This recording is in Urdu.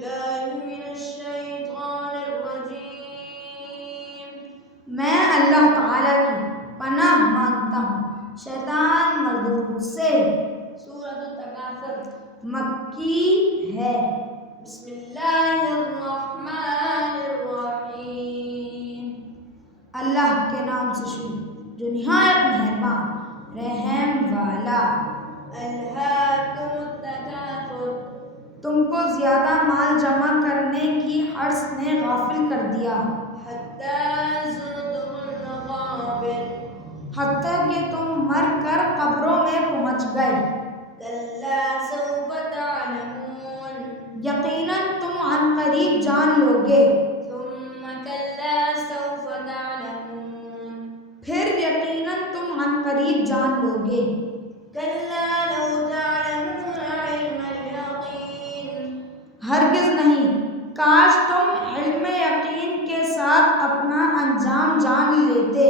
بالله من الشيطان الرجيم میں اللہ تعالیٰ کی پناہ مانگتا ہوں شیطان مردود سے۔ سورۃ التکاثر مکی ہے۔ بسم اللہ الرحمن الرحیم اللہ کے نام سے شروع جو نہایت مہربان رحم والا۔ الہاکم التکاثر تم کو زیادہ مال جمع کرنے کی حرص نے غافل کر دیا حتی زرتم المقابر حتیٰ کہ تم مر کر قبروں میں پہنچ گئے۔ کلا سوف تعلمون یقیناً تم عن قریب جان لوگے۔ ثم کلا سوف تعلمون پھر یقیناً تم عن قریب جان لوگے۔ کلا لو تعلمون علم الیقین ہرگز نہیں، کاش تم علم یقین کے ساتھ اپنا انجام جان لیتے۔